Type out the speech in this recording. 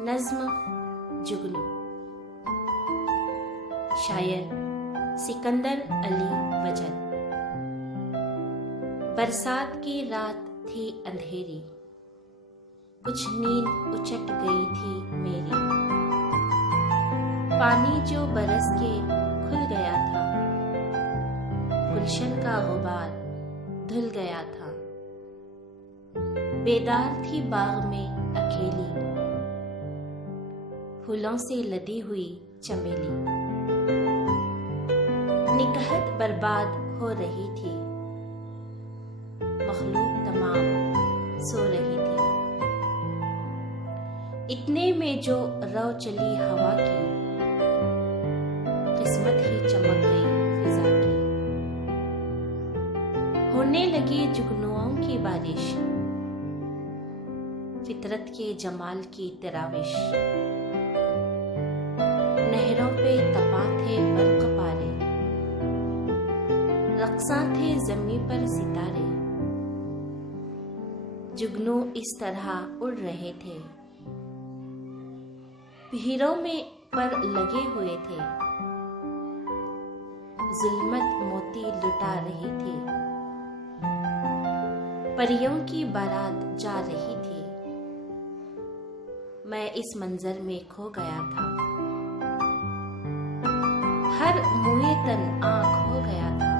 नज्म जुगनू, शायर सिकंदर अली वजद। बरसात की रात थी अंधेरी, कुछ नींद उचट गई थी मेरी। पानी जो बरस के खुल गया था, गुलशन का गुबार धुल गया था। बेदार थी बाग में अकेली, फूलों से लदी हुई चमेली। निकहत बर्बाद हो रही थी, मखलूक तमाम सो रही थी। इतने में जो रौ चली हवा की, किस्मत ही चमक गई फिजा की। होने लगी जुगनुओं की बारिश, फितरत के जमाल की तराविश। नहरों पे तपा थे बर्क़ पारे, रक़्सां थे ज़मीं पर सितारे। जुगनू इस तरह उड़ रहे थे, पीरों में पर लगे हुए थे। जुल्मत मोती लुटा रही थी, परियों की बारात जा रही थी। मैं इस मंजर में खो गया था, हर मुए तन आँख हो गया था।